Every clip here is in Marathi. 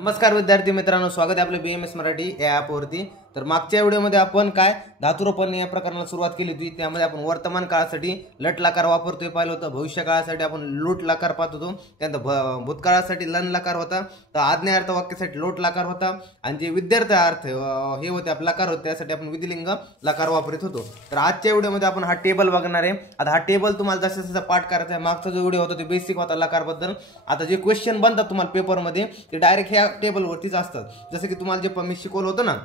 नमस्कार विद्यार्थी मित्रांनो, स्वागत आहे आपल्या BMS मराठी या ॲपवरती। तर मागच्या व्हिडिओमध्ये आपण काय धातुरूपण या प्रकरणाला सुरुवात केली होती। त्यामध्ये आपण वर्तमान काळासाठी लट लकार वापरतोय पाहिलं होतं, भविष्य काळासाठी आपण लूट लकार पाहत होतो, त्यानंतर भूतकाळासाठी लन लकार होता, तर आज्ञा अर्थ वाक्यासाठी लोट लकार होता, आणि जे विद्यार्थी अर्थ हे होते आपले लकार होते त्यासाठी आपण विधिलिंग लकार वापरत होतो। तर आजच्या व्हिडिओमध्ये आपण हा टेबल बघणार आहे। आता हा टेबल तुम्हाला जसं जसं पाठ करायचा आहे, मागचा जो व्हिडिओ होता ते बेसिक होता लकारबद्दल। आता जे क्वेश्चन बनतात तुम्हाला पेपरमध्ये ते डायरेक्ट ह्या टेबल वरतीच असतात। जसं की तुम्हाला जे मी शिकवलं होतं ना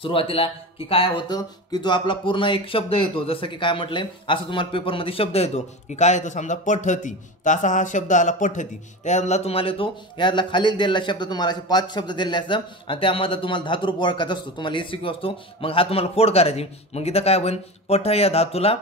सुरुवातीला की काय होतं की जो आपला पूर्ण एक शब्द येतो, जसं की काय म्हटलंय असं तुम्हाला पेपरमध्ये शब्द येतो की काय येतो, समजा पठती, तर असा हा शब्द आला पठती, त्याला तुम्हाला येतो यातला खालील दिलेला शब्द तुम्हाला असे 5 शब्द दिलेले असतात आणि त्यामध्ये तुम्हाला धातुरूप ओळखायचा असतो, तुम्हाला एमसीक्यू असतो। मग हा तुम्हाला फोड करायची, मग इथं काय होईल, पठ या धातूला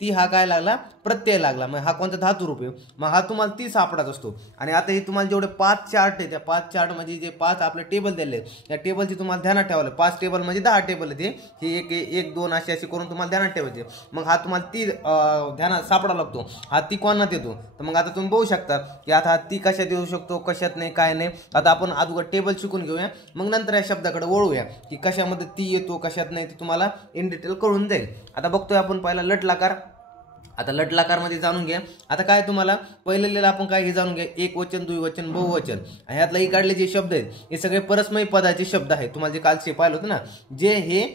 ती हा काय लागला, प्रत्यय लागला, मग हा कोणता धातुरूप आहे, मग हा तुम्हाला ती सापडत असतो। आणि आता हे तुम्हाला जेवढे 5 चार्ट आहे त्या 5 चार्ट म्हणजे जे 5 आपले टेबल दिले आहेत त्या टेबलची तुम्हाला ध्यानात ठेवायला, 5 टेबल म्हणजे 10 टेबल आहे हे, एक 2 असे करून तुम्हाला ध्यानात ठेवायचे। मग हा तुम्हाला ती ध्यानात सापडा लागतो, हा ती कोणात येतो, तर मग आता तुम्ही बघू शकता की आता हा ती कशात येऊ शकतो, कशात नाही, काय नाही। आता आपण अगोदर टेबल शिकून घेऊया, मग नंतर या शब्दाकडे वळूया की कशामध्ये ती येतो कशात नाही, ते तुम्हाला इन डिटेल कळून जाईल। आता बघतोय आपण पहिला लट लकार। आता लट लकार मध्ये जाणून घ्या, आता काय तुम्हाला पहिलेला आपण काय हे जाणून घ्या, एक वचन, द्विवचन, बहुवचन, ह्यातला काढले जे शब्द आहेत हे सगळे परस्मयी पदाचे शब्द आहेत। तुम्हाला जे काल पाहिलं होतं ना, जे हे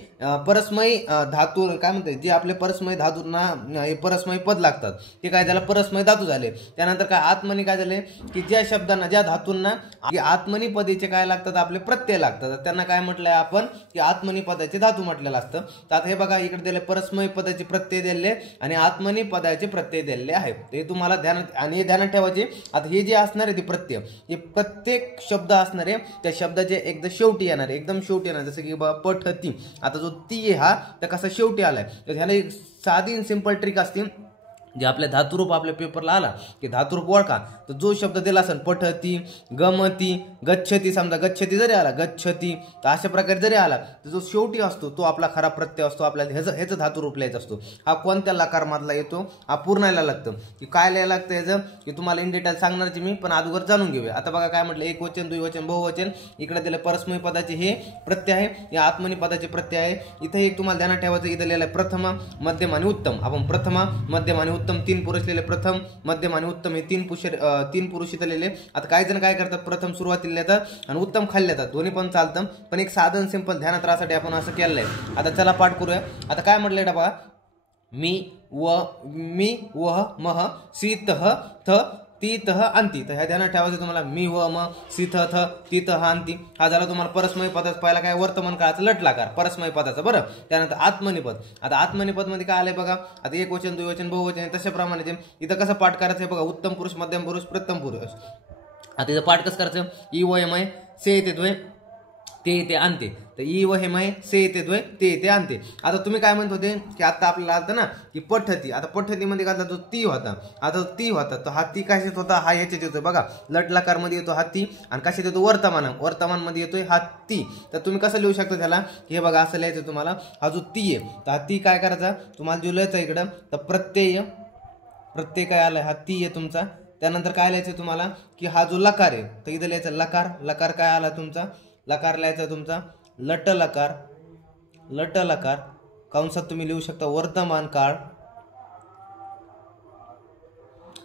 परस्मयी धातू काय म्हणतात, जे आपले परस्मयी धातूंना हे परस्मयी पद लागतात ते काय झालं, परस्मयी धातू झाले। त्यानंतर काय आत्मनी काय झाले की ज्या शब्दांना ज्या धातूंना आत्मनी पदेचे काय लागतात, आपले प्रत्यय लागतात, त्यांना काय म्हटलंय आपण की आत्मनी पदाचे धातू म्हटलेलं असतं। तर आता हे बघा इकडे दिले परस्मयी पदाचे प्रत्यय दिले आणि आत्मनी पदाचे प्रत्यय दिलेले आहेत, ते तुम्हाला ध्यानात आणि हे ध्यानात ठेवायचे। आता हे जे असणार आहे ते प्रत्यय, हे प्रत्येक शब्द असणार आहे त्या शब्दाचे एकदम शेवटी येणार, एकदम शेवटी येणार, जसं की पठती, आता जो ती हा तर कसा शेवटी आलाय, तर ह्याला एक साधी सिंपल ट्रिक असते, जे आपल्या धातुरूप आपल्या पेपरला आला की धातुरूप ओळखा, तर जो शब्द दिला असेल पठती, गमती, गच्छती, समजा गच्छती जरी आला, गच्छती, तर अशा प्रकारे जरी आला तर जो शेवटी असतो तो आपला खरा प्रत्यय असतो, आपल्याला ह्याचं धातुरूप लिहायचं असतो। हा कोणत्या लकार मधला येतो, हा पूर्ण यायला लागतं की काय लिहायला लागतं याचं की तुम्हाला इन डिटेल सांगणारची मी, पण अगोदर जाणून घेऊया। आता बघा काय म्हटलं, एक वचन, द्विवचन, बहुवचन, इकडे दिलं परस्मयी पदाचे हे प्रत्यय आहे, या आत्मनी पदाचे प्रत्यय आहे। इथं एक तुम्हाला ध्यानात ठेवायचं, इथं लिहिलं प्रथमा, मध्यम आणि उत्तम, आपण प्रथमा, मध्यम आणि उत्तम 3 पुरुष लिहिले, प्रथम, मध्यम आणि उत्तम हे 3 पुरुष इथं लिहिले। आता काही जण काय करतात, प्रथम सुरुवातीला लिहितात आणि उत्तम खाली लिहितात, दोन्ही पण चालतं, पण एक साधन सिंपल ध्यानात राहण्यासाठी आपण असं केलेलं आहे। आता चला पाठ करूया। आता काय म्हटलंय बघा, मी वह मह सी तह थ ती तह अंती, तर ह्या ध्यानात ठेवायचं तुम्हाला, मी व म सी थ थ ती तह अंती, हा झाला तुम्हाला परस्मयी पदाचा पहिला काय वर्तमान काळाचा लट लकार परस्मयी पदाचा। बरं, त्यानंतर आत्मनिपद। आता आत्मनिपद मध्ये काय आलंय बघा, आता एक वचन, द्विवचन, बहुवचन, तशाप्रमाणे इथं कसं पाठ करायचं बघा, उत्तम पुरुष, मध्यम पुरुष, प्रथम पुरुष। आता इथं पाठ कसं करायचं, ई व मय से येते ते आणते, तर ई व हे मय से येते ते आणते। आता तुम्ही काय म्हणत होते की आता आपल्याला आलं ना की पठती, आता पठतीमध्ये काय जो ती होता, आता ती होता, तर हा ती कशात होता, हा याच्यात येतोय बघा, लट लकार मध्ये येतो हा ती, आणि कशात येतो, वर्तमान मध्ये येतोय हा ती। तर तुम्ही कसं लिहू शकता त्याला, हे बघा असं लिहायचं तुम्हाला, हा जो ती आहे तर हा ती काय करायचा तुम्हाला जो लिहायचा इकडं, तर प्रत्यय काय आलाय, हा ती आहे तुमचा। त्यानंतर काय लिहायचं तुम्हाला की हा जो लकार आहे, तर इथं लिहायचा लकार काय आला तुमचा, लकार लिहायचा तुमचा लट लकार कंसात तुम्ही लिहू शकता वर्तमान काळ।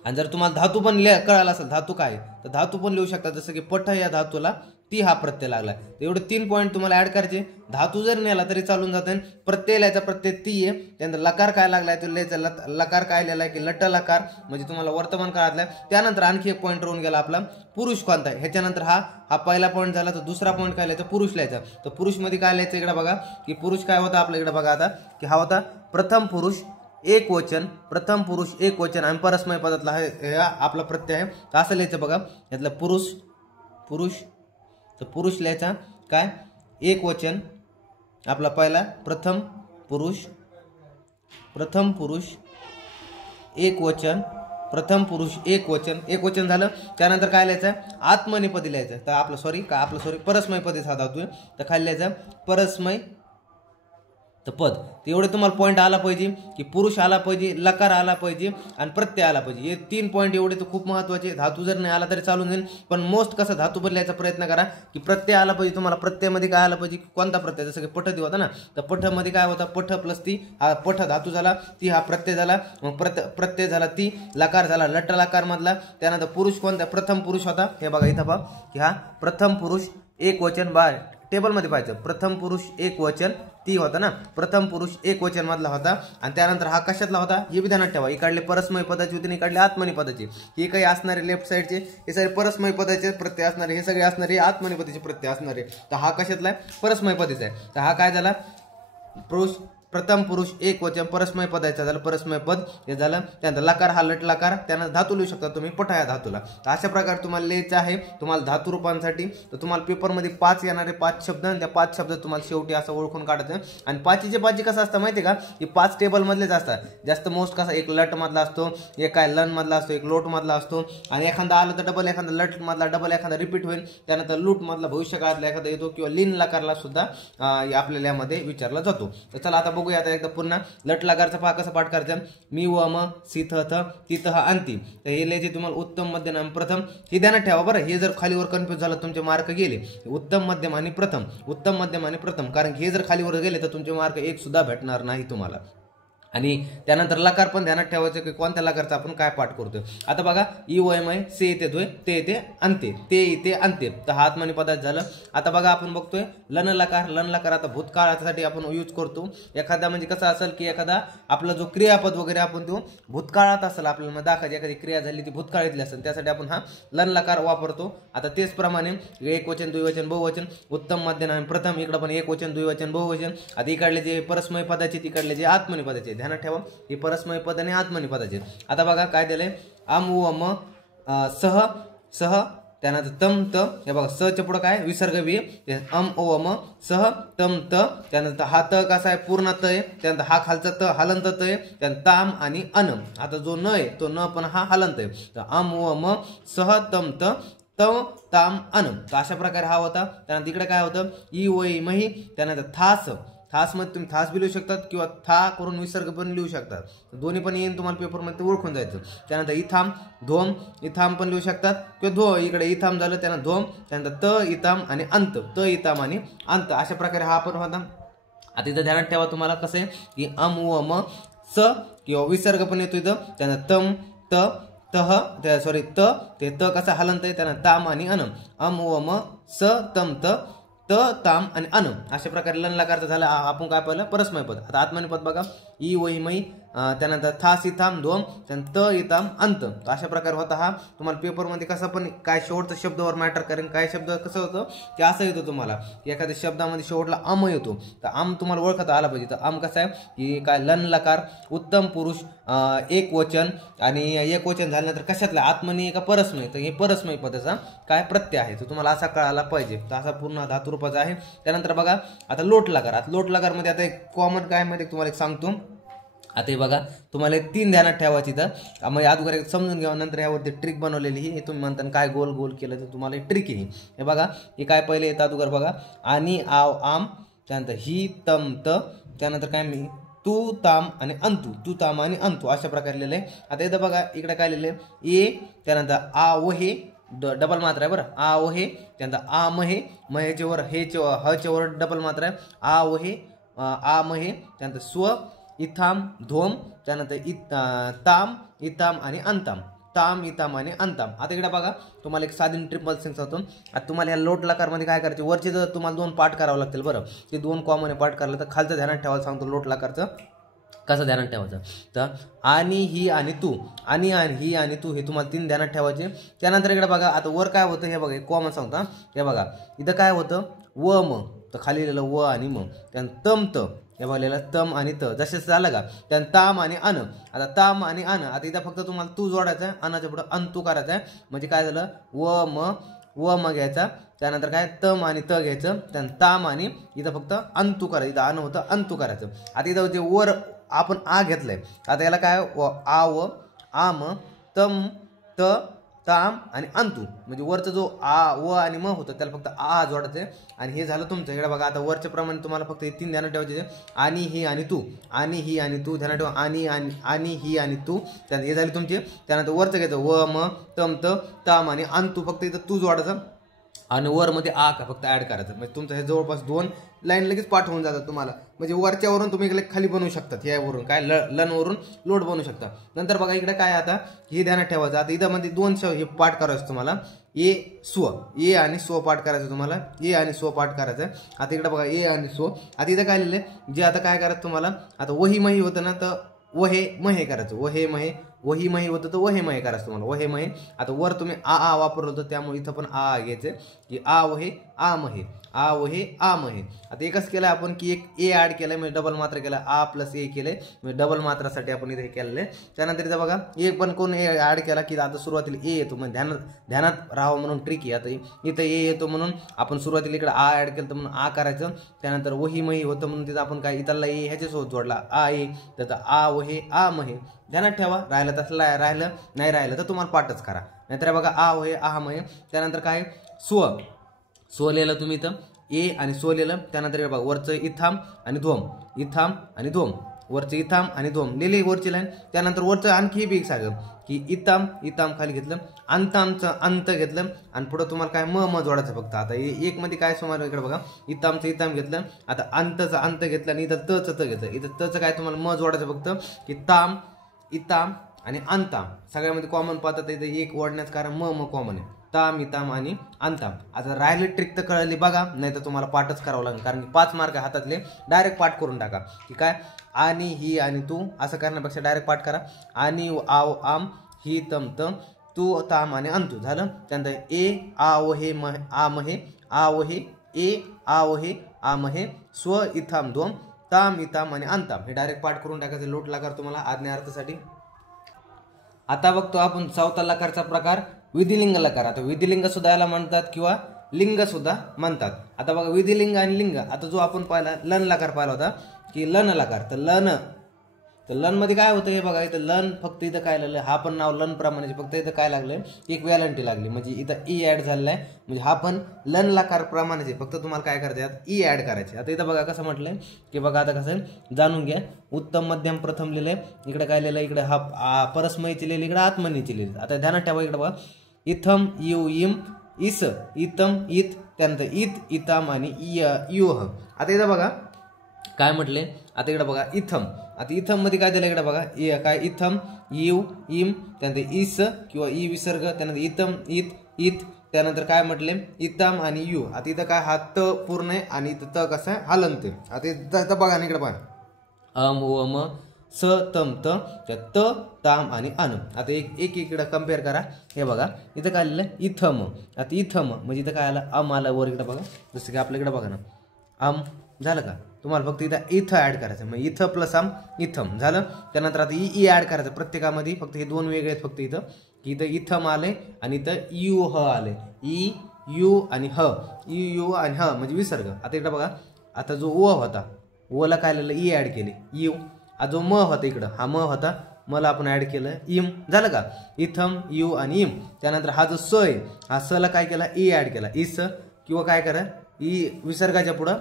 आणि जर तुम्हाला धातू पण कळाला असेल धातू काय, तर धातू पण लिहू शकता, जसं की पठ या धातूला ती हा प्रत्यय लागला, एवढे 3 पॉईंट तुम्हाला ऍड करायचे। धातू जर नेला तरी चालून जाते, प्रत्यय लिहायचा, प्रत्यय ती आहे, त्यानंतर लकार काय लागलाय तो लिहायचा, लकार काय लिहिलाय की लट लकार, म्हणजे तुम्हाला वर्तमान काळातला। त्यानंतर आणखी एक पॉईंट राहून गेला आपला पुरुष कोणता आहे, ह्याच्यानंतर हा पहिला पॉईंट झाला, तर दुसरा पॉईंट काय लिहायचा, पुरुष लिहायचा। तर पुरुष मध्ये काय लिहायचं इकडे बघा की पुरुष काय होता आपल्या इकडे बघा आता की हा होता प्रथम पुरुष एक वचन, प्रथम पुरुष एक वचन आणि परस्मय पदातला हा आपला प्रत्यय आहे, तर असं लिहायचं बघा, यातला पुरुष तर पुरुष लिहायचा काय, एक वचन आपला पहिला, प्रथम पुरुष एक वचन, प्रथम पुरुष एक वचन झालं। त्यानंतर काय लिहायचं, आत्मनेपदी लिहायचं, तर आपलं सॉरी परस्मय पदी हा धातू, तर खाली लिहायचं परस्मय, तर पद एवढे तुम्हाला पॉईंट आला पाहिजे की पुरुष आला पाहिजे, लकार आला पाहिजे आणि प्रत्यय आला पाहिजे. हे 3 पॉईंट एवढे तर खूप महत्त्वाचे. धातू जर नाही आला तरी चालून जाईल, पण मोस्ट कसं धातू बदलायचा प्रयत्न करा की प्रत्यय आला पाहिजे. तुम्हाला प्रत्ययामध्ये काय आला पाहिजे, कोणता प्रत्यय, जसं की पठ होता ना, तर पठमध्ये काय होता, पठ प्लस ती, हा पठ धातू झाला, ती हा प्रत्यय झाला, मग प्रत्यय झाला ती, लकार झाला लट लकार मधला. त्यानंतर पुरुष कोणता, प्रथम पुरुष होता. हे बघा इथं पहा की हा प्रथम पुरुष एक वचन टेबलमध्ये पाहायचं, प्रथम पुरुष एक वचन ती होता ना, प्रथम पुरुष एक वचन मधला होता. आणि त्यानंतर हा कशातला होता हे बी ध्यानात ठेवा. इकडले परस्मय पदाची होती, इकडले आत्मनी पदाची. हे काही असणारे लेफ्ट साईडचे हे सगळे परस्मय पदाचे प्रत्यय असणारे, हे सगळे असणारे आत्मनी पदाचे प्रत्यय असणारे. तर हा कशातला आहे, परस्मय पदाचा आहे. तर हा काय झाला, पुरुष प्रथम पुरुष एक वचन परस्मय पदाचा झालं, परस्मय पद हे झालं. त्यानंतर लकार हा लट लकार, त्यानंतर धातू लिहू शकता तुम्ही पठ या धातूला. तर अशा प्रकारे तुम्हाला लिहायचं आहे. तुम्हाला धातू रूपांसाठी तर तुम्हाला पेपरमध्ये 5 येणारे 5 शब्द, आणि त्या 5 शब्द तुम्हाला शेवटी असं ओळखून काढायचं. आणि 5चे 5 कसं असतं माहिती आहे का, हे 5 टेबल मधलेच असतात. जास्त मोस्ट कसा एक लट मधला असतो, एक काय लन मधला असतो, एक लोट मधला असतो, आणि एखादा आलं तर डबल, एखादा लट मधला डबल, एखादा रिपीट होईल. त्यानंतर लूट मधला भविष्यकाळातला एखादा येतो, किंवा लिन लकारला सुद्धा आपल्याला यामध्ये विचारला जातो. तर चला आता बघूया आता एकदा पुन्हा लट लकारचा पहा कसं पाठ करायचं. मी व म सिथ थ तिथ अंतिम. तर हे लिहायचे तुम्हाला उत्तम मध्यम आणि प्रथम. हे ध्यानात ठेवा बरं, हे जर खालीवर कन्फ्युज झालं तुमचे मार्क गेले. उत्तम मध्यम आणि प्रथम, उत्तम मध्यम आणि प्रथम, कारण हे जर खालीवर गेले तर तुमचे मार्क 1 सुद्धा भेटणार नाही तुम्हाला. आणि त्यानंतर लकार पण ध्यानात ठेवायचं की कोणत्या लकारचा आपण काय पाठ करतोय. आता बघा ई वयमय से येते द्वय ते येते अंत्य, ते येते अंत्य. तर हा आत्मनी पदार्थ झालं. आता बघा आपण बघतोय लन लकार, लन लकार आता भूतकाळासाठी आपण यूज करतो. एखादा म्हणजे कसं असेल की एखादा आपला जो क्रियापद वगैरे आपण तो भूतकाळात असेल, आपल्याला दाखवायची एखादी क्रिया झाली ती भूतकाळातली असेल, त्यासाठी आपण हा लन लकार वापरतो. आता तेच प्रमाणे एक वचन द्विवचन बहुवचन, उत्तम मध्यम आणि प्रथम, इकडे पण एक वचन द्विवचन बहुवचन. आता इकडले जे परस्मय पदाचे, तिकडले जे आत्मनी पदाचे, ध्यानात ठेवा ही परस्मय पद आणि आत्मनी पदाचे. आता बघा काय दिलंय, आम व म सह सह, त्यानंतर तम त. हे बघा स च्या पुढे काय विसर्ग वी, अम ओ म सह तम त. त्यानंतर हा त कसा आहे पूर्ण त आहे, त्यानंतर हा खालचा त हलंत त आहे, त्यानंतर ताम आणि अन. आता जो न आहे तो न पण हा हलंत आहे. तर अम व म सह तम त तम ताम अन. तर अशा प्रकारे हा होता. त्यानंतर इकडे काय होतं, ई वई मही, त्यानंतर थास. थास मध्ये तुम्ही थास बी लिहू शकतात, किंवा था करून विसर्ग पण लिहू शकतात. दोन्ही पण येईन तुम्हाला पेपरमध्ये ओळखून जायचं. त्यानंतर इथाम धोम, इथाम पण लिहू शकतात, किंवा धो इकडे इथाम झालं, त्यानंतर धोम, त्यानंतर त इताम आणि अंत, त इताम आणि अंत. अशा प्रकारे हा पण होता. आता इथं ध्यानात ठेवा तुम्हाला कसं आहे की अम व म स, किंवा विसर्ग पण येतो इथं. त्यानंतर तम त तह, सॉरी त, ते त कसं हलंत आहे, त्यानंतर ताम आणि अन. अम व म स तम त त ताम आणि अन. अशा प्रकारे लन लकारचा झाला. आपण काय पाहिलं परस्मय पद. आता आत्मनी पद बघा, ई वही मई, त्यानंतर थास इथाम दोम, त्यानंतर त इताम अंत. अशा प्रकारे होता हा. तुम्हाला पेपरमध्ये कसं पण काय शेवटचा शब्दावर मॅटर करेन. काय शब्द कसं होतं की असं येतो तुम्हाला की एखाद्या शब्दामध्ये शेवटला अम येतो, तर अम तुम्हाला ओळखता आला पाहिजे. तर अम कसं आहे की काय लन लकार, उत्तम पुरुष एक वचन, आणि एक वचन झाल्यानंतर कशातलं आत्मनी का परस्मय. तर हे परस्मय पदाचा काय प्रत्यय आहे, तो तुम्हाला असा कळायला पाहिजे. तर असा पूर्ण धातू रूपाचा आहे. त्यानंतर बघा आता लोट लकार. आता लोट लकार मध्ये आता एक कॉमन काय मध्ये तुम्हाला एक सांगतो. आता हे बघा तुम्हाला 3 ध्यानात ठेवायची. तर मग अगोदर एक समजून घ्यावं, नंतर यावरती ट्रिक बनवलेली ही. तुम्ही म्हणता काय गोल गोल केलं तर तुम्हाला ट्रिक आहे. हे बघा हे काय पहिले येतं अगोदर बघा, आणि आव आम, त्यानंतर ही तम त, त्यानंतर काय मी तू ताम आणि अंतू, तू ताम आणि अंतू. अशा प्रकारे लिहिलंय. आता इथं बघा इकडे काय लिहिलंय, ए, त्यानंतर आ व हे डबल मात्रा आहे बरं, आ व हे, त्यानंतर आ म हे, महेच्या वर हे हच्या वर डबल मात्रा आहे, आ व हे, आ म हे, त्यानंतर स्व इथाम धोम, त्यानंतर ताम इताम आणि अंताम, ताम इताम आणि अंताम. आता इकडे बघा तुम्हाला एक साधी ट्रिपल सेन्स होतो. आता तुम्हाला या लोट लकारमध्ये काय करायचे, वरचे जर तुम्हाला 2 पाठ करावं लागतील बरं, ते 2 कॉमन पाठ करायला. तर खालचं ध्यानात ठेवायला सांगतो लोट लकारचं कसं ध्यानात ठेवायचं. तर आणि ही आणि तू, आणि ही आणि तू हे तुम्हाला 3 ध्यानात ठेवायचे. त्यानंतर इकडे बघा आता वर काय होतं हे बघा कॉमन सांगतो. हे बघा इथं काय होतं व म, तर खाली लिहिलं व आणि म, त्यानंतर तम त, हे बघलेलं तम आणि त, जसे झालं का. त्यानंतर ताम आणि अन. आता ताम आणि अन, आता इथं फक्त तुम्हाला तू जोडायचं आहे, अनाच्या पुढं अंतू करायचं आहे. म्हणजे काय झालं व म घ्यायचा, त्यानंतर काय तम आणि त घ्यायचं, त्यानंतर ताम आणि इथं फक्त अंतू करायचं, इथं अन होतं अंतू करायचं. आता इथं जे वर आपण आ घेतलंय, आता याला काय आ व आम तम त ताम आणि अंतू म्हणजे वरचा जो आ व आणि म होतं त्याला फक्त आ जोडायचं आणि हे झालं तुमचं. इकडे बघा आता वरच्या प्रमाणे तुम्हाला फक्त हे 3 ध्यानात ठेवायचे आणि ही आणि तू आणि ही आणि तू ध्यानात ठेवा आणि ही आणि तू त्यानंतर हे झाले तुमचे. त्यानंतर वरचं घ्यायचं व म तम त ताम आणि अंतू फक्त इथं तू जोडायचं आणि वरमध्ये आ का फक्त ॲड करायचं म्हणजे तुमचं हे जवळपास 2 लाईन लगेच पाठ होऊन जातात तुम्हाला. म्हणजे वरच्यावरून तुम्ही इकडे खाली बनवू शकतात यावरून काय लनवरून लोड बनवू शकता. नंतर बघा इकडे काय आता हे ध्यानात ठेवायचं. आता इथं मध्ये 2 हे पाठ करायचं तुम्हाला ए स्व ए आणि स्व पाठ करायचं तुम्हाला ए आणि स्व पाठ करायचं. आता इकडे बघा ए आणि स्व. आता इथं काय लिहिलंय जे आता काय करायचं तुम्हाला आता वही मही होतं ना तर वहे महे करायचं वहे महे वही मही होतं तर वहे महे करायचं तुम्हाला वहे महे. आता वर तुम्ही आ वापरलं होतं त्यामुळे इथं पण आ घ्यायचं की आ वहे आ महे आ वहे आ महे. आता एकच केलं आपण की एक ए ॲड केलंय म्हणजे डबल मात्रा केला आ प्लस ए केलंय म्हणजे डबल मात्रासाठी आपण इथे केलेलं आहे. त्यानंतर इथं बघा एक पण कोण ए ॲड केला की आता सुरुवातीला ए येतो म्हणजे ध्यानात राहावं म्हणून ट्रिक आहे. आता इथं ए येतो म्हणून आपण सुरुवातीला इकडे आ ॲड केलं तर म्हणून आ करायचं. त्यानंतर वही मही होतं म्हणून तिथं आपण काय इथला ए ह्याच्यासोबत जोडला आ ए तर आ वहे आ महे ध्यानात ठेवा. राहिलं तसं राहिलं नाही राहिलं तर तुम्हाला पाठच करा. नाहीतर बघा आ वहे आ महे. त्यानंतर काय स्व लिहिलं तुम्ही इथं ए आणि स्व लिहिलं. त्यानंतर बघा वरचं इथाम आणि धोम वरचं इथाम आणि धोम लिहिले वरची लाईन. त्यानंतर वरचं आणखी बी सांगेल की इताम खाली घेतलं अंतामचं अंत घेतलं आणि पुढं तुम्हाला काय म जोडायचं फक्त. आता एक मध्ये काय सुमारे इकडे बघा इतामचं इताम घेतलं आता अंतचं अंत घेतलं आणि इथं तचं घेतलं. इथं तचं काय तुम्हाला म जोडायचं फक्त की ताम इताम आणि अंताम सगळ्यामध्ये कॉमन पाहतात. इथं एक ओढण्याचं कारण म कॉमन आहे ताम इताम आणि अंताम. आता राहिले ट्रिक तर कळली बघा नाही तर तुम्हाला पाठच करावं लागेल कारण की 5 मार्क हातातले डायरेक्ट पाठ करून टाका की काय आणि ही आणि तू असं करण्यापेक्षा डायरेक्ट पाठ करा. आणि आव आम ही तम तम तू ताम आणि अंतू झालं. त्यानंतर ए आ वहे आ महे आ वहे ए आ वहे आ महे स्व इथाम दोम ताम इताम आणि अंताम हे डायरेक्ट पाठ करून टाकायचं. लोट लाकार तुम्हाला आज्ञा अर्थासाठी. आता बघतो आपण 4था लकारचा प्रकार विधिलिंग लकार. आता विधिलिंग सुद्धा याला म्हणतात किंवा लिंग सुद्धा म्हणतात. आता बघा विधिलिंग आणि लिंग. आता जो आपण पाहिला लन लकार पाहिला होता की लन लकार तर लन मध्ये काय होतं हे बघा इथं लन फक्त इथं काय लागलं हा पण नाव लन प्रमाणे फक्त इथं काय लागलं एक व्हॅलंटी लागली म्हणजे इथं ई ॲड झालेला आहे म्हणजे हा पण लन लकार प्रमाणे फक्त तुम्हाला काय करायचं यात ई ॲड करायचे. आता इथं बघा कसं म्हटलंय की बघा आता कसं जाणून घ्या. उत्तम मध्यम प्रथम लिहिलंय इकडे काय लिहिलंय इकडे हा परस्मयीची लिहिली इकडे आत्मनीची लिहिली. आता ध्यानात ठेवा इकडे बघा इथम यू इम इस इतम इत त्यानंतर इत इताम आणि युह. आता इथं बघा काय म्हटले आता इकडे बघा इथम. आता इथम मध्ये काय दिलं इकडे बघा काय इथम यू इम त्यानंतर इस किंवा ई विसर्ग त्यानंतर इतम इत इत त्यानंतर काय म्हटले इताम आणि यू. आता इथं काय हा त पूर्ण आहे आणि इथं त कसं आहे हलंत. आता इथं बघा इकडे बघा व म स तम त ताम आणि अन. आता एक इकडे कम्पेअर करा. हे बघा इथं काय लिहिलं इथम. आता इथम म्हणजे इथं काय आलं अम आला वर इकडे बघा जसं की आपल्या इकडे बघा ना अम झालं का तुम्हाला फक्त इथं इथं ॲड करायचं मग इथं प्लस अम इथम झालं. त्यानंतर आता ई ॲड करायचं प्रत्येकामध्ये फक्त हे 2 वेगळे आहेत फक्त इथं की इथं इथम आले आणि इथं यू ह आले ई यू आणि ह यू आणि ह म्हणजे विसर्ग. आता इकडे बघा आता जो ओ होता ओला काय लिहिलं ई ॲड केली यू. जो म होता इकडं हा म होता मला आपण ॲड केलं इम झालं का इथम यू आणि इम. त्यानंतर हा जो स आहे हा स ला काय केला ई ॲड केला इस किंवा काय करा ई विसर्गाच्या पुढं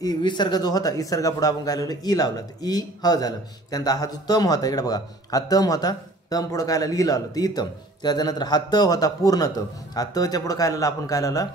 विसर्ग जो होता विसर्गा पुढे आपण काय लावलं ई लावलं तर ई ह झालं. त्यानंतर हा जो तम होता इकडे बघा हा तम होता तम पुढं काय लावलं ई लावलं तर इतम. त्याच्यानंतर हा त होता पूर्ण त हा तच्या पुढं काय लावलं आपण काय लावलं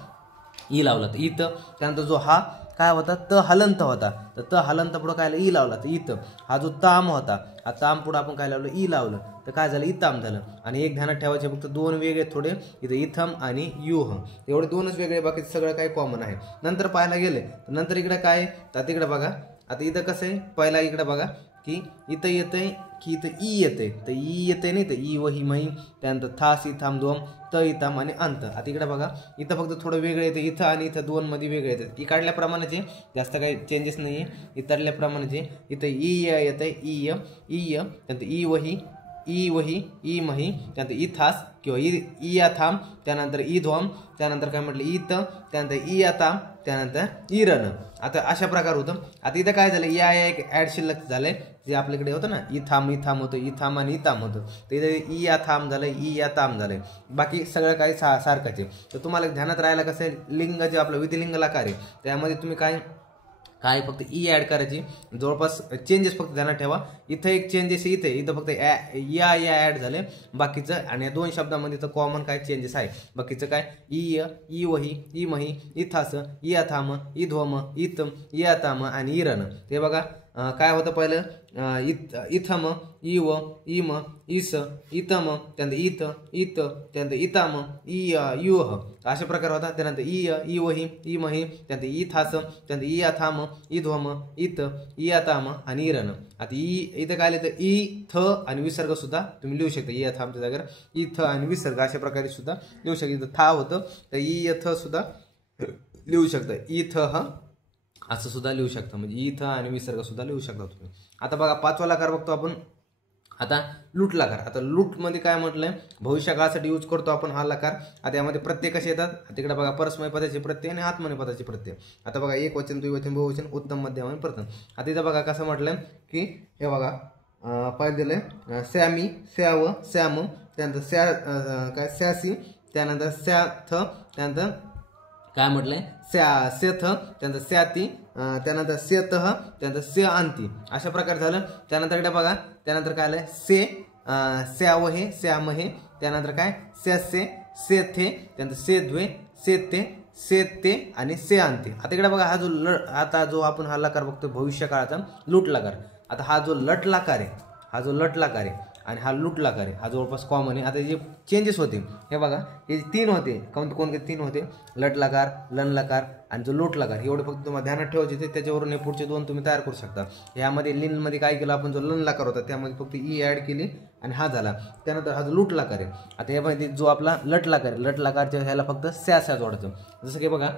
ई लावलं तर इथं. त्यानंतर जो हा काय होता त हलंत होता तर त हलंत पुढं काय ई लावला तर इथं. हा जो ताम होता हा ताम पुढं आपण काय लावलं ई लावलं तर काय झालं इताम झालं. आणि एक ध्यानात ठेवायचे फक्त 2 वेगळे थोडे इथं इथम आणि युह एवढे 2च वेगळे बाकी सगळं काही कॉमन आहे. नंतर पाहायला गेले तर नंतर इकडे काय तर तिकडे बघा आता इथं कसं आहे पहिला इकडे बघा की इथं येतंय की इथं ई येते तर ई येते नाही तर ई वही मही त्यानंतर थास इथाम दोम त इताम आणि अंत. आता इकडे बघा इथं फक्त थोडं वेगळं येतं इथं आणि इथं 2 मध्ये वेगळे येतात. ई काढल्याप्रमाणेचे जास्त काही चेंजेस नाही आहे. इतरल्याप्रमाणेचे इथं ई येतं ई त्यानंतर ई वही ई वही, ई मही, त्यानंतर इथास किंवा इयाथाम, त्यानंतर ईध्वम, त्यानंतर काय म्हटलं ईत, त्यानंतर इयाताम, त्यानंतर इरण. आता अशा प्रकार होतं. आता इथं काय झालं, या एक ॲड शिल्लक झालंय जे आपल्याकडे होतं ना, इथाम इथाम होतं, इथाम आणि इताम होतं. तर इथं इयाथाम झालं, इयाताम झालंय. बाकी सगळं काही सारखंच आहे. तर तुम्हाला ध्यानात राहायला कसं आहे, लिंग जे आपलं विधिलिंग लकार आहे त्यामध्ये तुम्ही काय फक्त ई ॲड करायची. जवळपास चेंजेस फक्त ध्यानात ठेवा. इथं एक चेंजेस इथं फक्त या ॲड झाले बाकीचं. आणि या 2 शब्दामध्ये तर कॉमन काय चेंजेस आहे. बाकीचं काय ई वही, ई मही, इथास, इयाथाम, ईध्वम, इतम, इयाताम आणि इरण. ते बघा काय होतं पहिलं, इथम, इव, इम, इस, इतम, त्यानंतर इत, त्यानंतर इताम, युह अशा प्रकार होता. त्यानंतर ई वही, ई मही, त्यानंतर इथास, त्यानंतर इयाथाम, ईध्वम, इत, इयाताम आणि इरण. आता इथं काय आलं तर ई थ आणि विसर्ग सुद्धा तुम्ही लिहू शकता. इयाथामच्या जागेवर इथ आणि विसर्ग अशा प्रकारे सुद्धा लिहू शकता. इथं था होतं तर इयथ सुद्धा लिहू शकता. इथ असं सुद्धा लिहू शकता. म्हणजे इथं आणि विसर्ग सुद्धा लिहू शकता तुम्ही. आता बघा 5वा लकार बघतो आपण. आता लूट लकार. आता लूटमध्ये काय म्हटलंय, भविष्यकाळासाठी यूज करतो आपण हा लकार. आता यामध्ये प्रत्यय कसे येतात, तिकडे बघा परस्मय पदाचे प्रत्यय आणि आत्मनेय पदाचे प्रत्यय. आता बघा एक वचन, द्विवचन, बहुवचन, उत्तम, मध्यम आणि प्रथम. आता इथं बघा कसं म्हटलंय की हे बघा पाहिजे दिलंय सॅमी, स्याव, सॅम, त्यानंतर काय स्यासी, त्यानंतर स्याथ, त्यानंतर काय म्हटलंय सेथ, त्यानंतर स्याती, त्यानंतर सेतह, त्यानंतर से अंती अशा प्रकारे झालं. त्यानंतर इकडे बघा त्यानंतर काय आलंय स्यावहे, स्यामहे, त्यानंतर काय सेसे, सेथे, त्यानंतर सेध्वे, सेते, सेते आणि से अंती. आता इकडे बघा आता जो आपण हा लकार बघतो भविष्य काळाचा लूट लकार. आता हा जो लट लकार आहे, हा जो लट लकार आहे आणि हा लूट लकार आहे, हा जवळपास कॉमन आहे. आता जे चेंजेस होते हे बघा, हे 3 होते. कोणते 3 होते, लट लकार, लन लकार आणि जो लूट लकार. एवढे फक्त तुम्हाला ध्यानात ठेवायचे ते. त्याच्यावरून हे पुढचे 2 तुम्ही तयार करू शकता. यामध्ये लिनमध्ये काय केलं आपण, जो लन लकार होता त्यामध्ये फक्त ई ॲड केली आणि हा झाला. त्यानंतर हा जो लूट लकार आहे. आता यामध्ये जो आपला लट लकार आहे, लट लकारच्या ह्याला फक्त स्या जोडायचं. जसं की बघा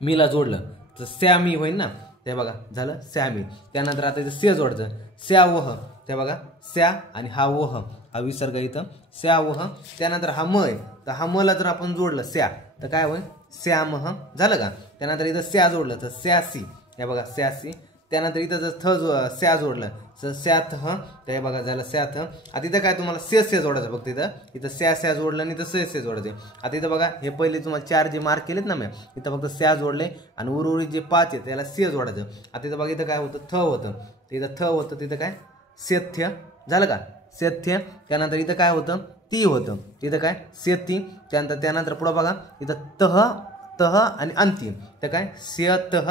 मीला जोडलं तर स्यामी होईल ना, ते बघा झालं स्यामी. त्यानंतर आता इथं से जोडायचं, स्यावह, ते बघा स्या आणि हा वह, हा विसर्ग इथं स्यावह. त्यानंतर हा म आहे तर हा मला जर आपण जोडलं स्या तर काय होईल स्यामह झालं का. त्यानंतर इथं स्या जोडलं तर स्यासी, हे बघा स्यासी. त्यानंतर इथं जर स्या जोडलं तर स्याथ, ते बघा झालं स्याथ. आता इथं काय तुम्हाला से जोडायचं फक्त. इथं स्या जोडलं आणि इथं से जोडायचं. आता इथं बघा हे पहिले तुम्हाला 4 जे मार्क केलेत ना मी, इथं फक्त स्या जोडले आणि उर्वरित जे 5 आहेत त्याला से जोडायचं. आता इथं बघा इथं काय होतं थ होतं, इथं थ होतं, तिथं काय सेथ्य झालं का सेथ्य. त्यानंतर इथं काय होतं ती होतं, तिथं काय सेती. त्यानंतर पुढं बघा इथं तह आणि अंतिम, तर काय स्यतह,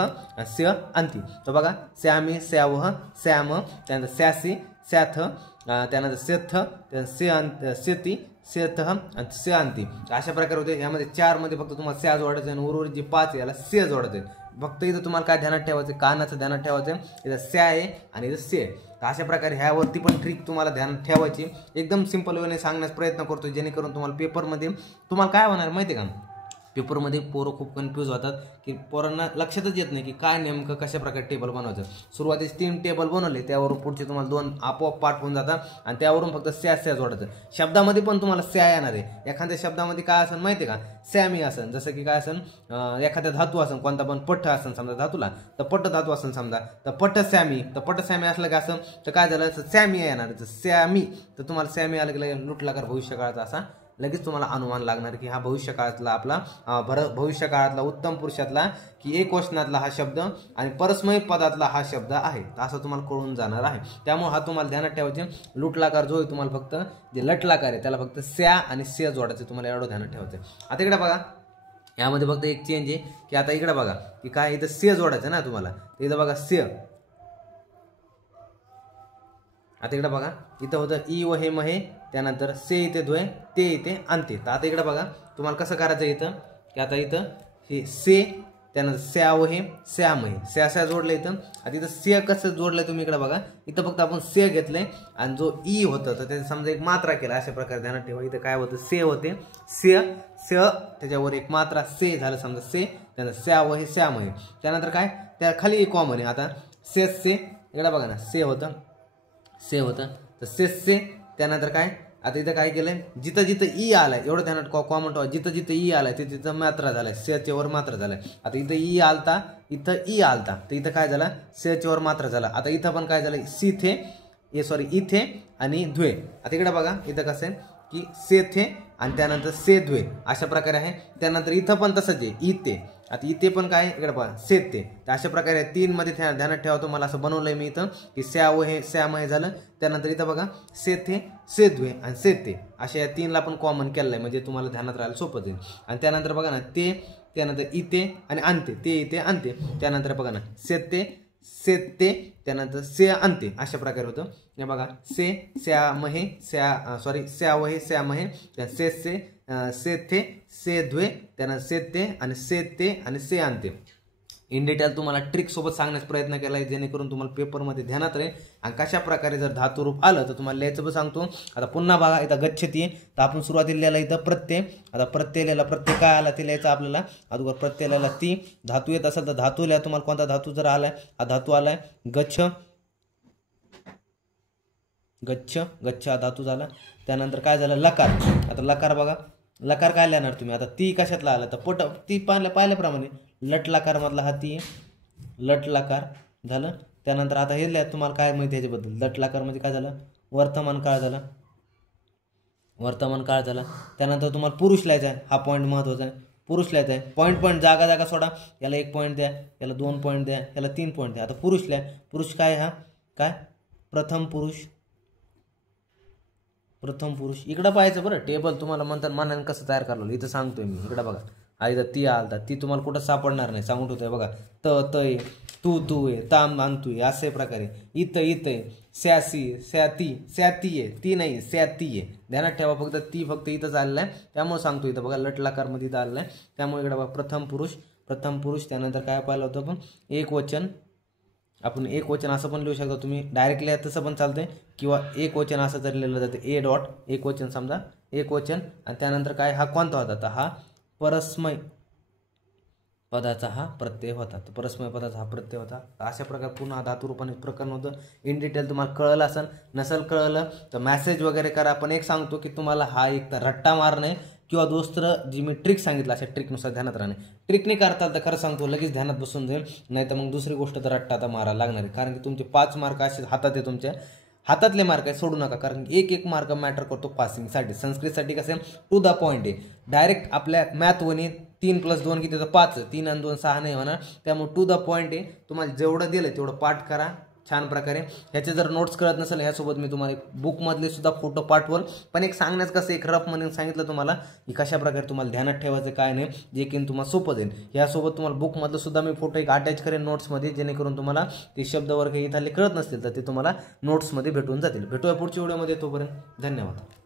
स्य अंतिम. तर बघा स्यामी, स्यावह, स्याम, त्यानंतर स्यासी, स्याथ, त्यानंतर सेथ, त्यानंतर सेती, सेतह आणि से अंतिम. अशा प्रकारे होते. यामध्ये 4 मध्ये फक्त तुम्हाला स्या जोडायचं आणि उर्वरित जे 5 याला से जोडायचं. फक्त इथं तुम्हाला काय ध्यानात ठेवायचं, कानाचं ध्यानात ठेवायचं, इथं स्या आहे आणि इथं से. तर अशा प्रकारे ह्यावरती पण ट्रिक तुम्हाला ध्यानात ठेवायची. एकदम सिंपल वेने सांगण्याचा प्रयत्न करतो जेणेकरून तुम्हाला पेपरमध्ये तुम्हाला काय होणार माहिती आहे का, पेपरमध्ये पोरं खूप कन्फ्यूज होतात की पोरांना लक्षातच येत नाही की काय नेमकं कशा प्रकारे टेबल बनवायचं. सुरुवातीस 3 टेबल बनवले, त्यावरून पुढचे तुम्हाला 2 आपोआप पाठ होऊन जातात आणि त्यावरून फक्त स्या जोडायचं. शब्दामध्ये पण तुम्हाला स्या येणार आहे. एखाद्या शब्दामध्ये काय असेल माहिती आहे का, सॅमी असेल, जसं की काय असेल एखाद्या धातू असेल, कोणता पण पठ असेल समजा धातूला, तर पठ धातू असेल समजा, तर पठ सॅमी, तर पठ सॅमी असलं का असं तर काय झालं सॅमी येणार, तर सॅमी. तर तुम्हाला सॅमी आलं की लूट लकार भविष्य काळाचा असा लगेच तुम्हाला अनुमान लागणार की हा भविष्य काळातला आपला भविष्य काळातला उत्तम पुरुषातला की एक वचनातला हा शब्द आणि परस्मय पदातला हा शब्द आहे, असं तुम्हाला कळून जाणार आहे. त्यामुळे हा तुम्हाला ध्यानात ठेवायचे. लूट लकार जो आहे तुम्हाला फक्त जे लट लकार आहे त्याला फक्त स्या आणि से जोडायचे, तुम्हाला एवढं ध्यानात ठेवायचं. आता इकडे बघा यामध्ये फक्त एक चेंज आहे की आता इकडे बघा की काय इथं से जोडायचं ना तुम्हाला, इथं बघा से. आता इकडे बघा इथं होतं ई व हे महे, त्यानंतर से इथे द्वय, ते इथे अंते. तर आता इकडे बघा तुम्हाला कसं करायचं इथं की आता इथं हे से, त्यानंतर स्या व हे स्यामहे, स्या जोडलं इथं. आता इथं से कसं जोडलंय तुम्ही इकडे बघा, इथं फक्त आपण से घेतलंय आणि जो ई होतं तर त्याचा समजा एक मात्रा केला, अशा प्रकारे ध्यानात ठेवा. इथं काय होतं से होते, से त्याच्यावर एक मात्रा से झालं समजा से, त्यानंतर स्या व हे स्यामहे. त्यानंतर काय त्या खाली एक कॉमन आहे आता से इकडे बघा ना से होतं तर से, त्यानंतर काय आता इथं काय केलंय जिथं जिथं ई आलाय एवढं ध्यानात कॉमन ठेवा जिथं जिथं ई आलाय तिथं मात्रा झालाय सेच्या वर मात्रा झालाय आता इथं ई आलता इथं ई आलता तर इथं काय झालं सेच्या वर मात्रा झाला आता इथं पण काय झालं इथे आणि द्वे आता इकडे बघा इथं कसं आहे की सेथे आणि त्यानंतर से द्वे अशा प्रकारे आहे त्यानंतर इथं पण तसंच आहे इथे आता इथे पण काय इकडे बघा सेते तर अशा प्रकारे 3 मध्ये ध्यानात ठेवा मला असं बनवलंय मी इथं की श्यामहे झालं त्यानंतर इथं बघा सेथे सेद्वे आणि सेते अशा या 3 ला पण कॉमन केलंय म्हणजे तुम्हाला ध्यानात राहायला सोपं जाईल आणि त्यानंतर बघा ना ते त्यानंतर इथे आणि अंते ते इथे अंते त्यानंतर बघा ना सेते त्यानंतर से अंते अशा प्रकारे होतं हे बघा श्यामहे श्यामहे सेथे सेद्वे त्यानंतर सेते आणि से अंते इन डिटेल तुम्हाला ट्रिक सोबत सांगण्याचा प्रयत्न केला आहे जेणेकरून तुम्हाला पेपरमध्ये ध्यानात राहील आणि कशा प्रकारे जर धातुरूप आलं तर तुम्हाला लिहायचं पण सांगतो आता पुन्हा बघा इथं गच्छती तर आपण सुरुवातीला लिहिला इथं प्रत्यय आता प्रत्यय लिहिला प्रत्यय काय आला ते लिहायचं आपल्याला अगोदर प्रत्यय लिहिला ती धातू येत असेल तर धातू लिहा तुम्हाला कोणता धातू जर आलाय हा धातू आलाय गच्छ हा धातू झाला त्यानंतर काय झालं लकार आता लकार बघा लकार काय लिहिणार तुम्ही आता ती कशातला आला तर ती पाहिल्याप्रमाणे लट लकार मधला हा ती लट लकार झालं त्यानंतर आता हे लिहा तुम्हाला काय माहिती याच्याबद्दल लट लकार म्हणजे काय झालं वर्तमान काळ झाला त्यानंतर तुम्हाला पुरुष लिहायचा आहे हा पॉईंट महत्त्वाचा आहे पुरुष लिहायचा आहे पॉईंट जागा सोडा याला 1 पॉईंट द्या याला 2 पॉईंट द्या याला 3 पॉईंट द्या आता पुरुष लिहा पुरुष काय हा काय प्रथम पुरुष इकडं पाहायचं बरं टेबल तुम्हाला म्हणतात मानाने कसं तयार करावं इथं सांगतोय मी इकडं बघा इथं ती आलता ती तुम्हाला कुठं सापडणार नाही सांगून ठेवतोय बघा तय तू आहे ताम आणतू आहे असे प्रकारे इथं स्याती आहे ती नाही स्याती आहे ध्यानात ठेवा फक्त इथंच आलेलं आहे त्यामुळे सांगतो इथं बघा लटलाकारमध्ये इथं आलेलं आहे त्यामुळे इकडे बघा प्रथम पुरुष त्यानंतर काय पाहिलं होतं आपण एक वचन असं पण लिहू शकता तुम्ही डायरेक्ट लिहा तसं पण चालतंय किंवा एक वचन असं जर लिहिलं जातं ए डॉट एक वचन समजा एक वचन आणि त्यानंतर काय हा कोणता होता तर हा परस्मय पदाचा हा प्रत्यय होता तर परस्मय पदाचा हा प्रत्यय होता अशा प्रकारे पुन्हा धातुरूपाने प्रकरण होतं इन डिटेल तुम्हाला कळलं असेल नसेल कळलं तर मेसेज वगैरे करा पण एक सांगतो की तुम्हाला हा एक तर रट्टा मारणे किंवा दुसरं जी मी ट्रिक सांगितलं अशा ट्रिकनुसार ध्यानात राहणे ट्रिकने करता तर खरं सांगतो लगेच ध्यानात बसून जाईल नाही तर मग दुसरी गोष्ट तर रट्टा आता मारायला लागणार आहे कारण की तुमचे 5 मार्क असे हातात आहे तुमच्या हातातले मार्क आहे सोडू नका कारण एक मार्क मॅटर करतो पासिंगसाठी संस्कृतसाठी कसं टू द पॉईंट आहे डायरेक्ट आपल्या मॅथ वनी 3 + 2 किती होतं 5 3 आणि 2 6 नाही होणार त्यामुळे टू द पॉईंट आहे तुम्हाला जेवढं दिलं तेवढं पाठ करा छान प्रकारे ह्याचे जर नोट्स कळत नसेल ह्यासोबत मी तुम्हाला बुकमधले सुद्धा फोटो पाठवल पण एक सांगण्याचं कसं एक रफ म्हणून सांगितलं तुम्हाला की कशा प्रकारे तुम्हाला ध्यानात ठेवायचं काय नाही जे की तुम्हाला सोपं जाईल यासोबत तुम्हाला बुकमधलं सुद्धा मी फोटो एक अटॅच करेन नोट्समध्ये जेणेकरून तुम्हाला ते शब्द वर्ग इथले कळत नसतील तर ते तुम्हाला नोट्समध्ये भेटून जातील भेटूया पुढच्या व्हिडिओमध्ये तोपर्यंत धन्यवाद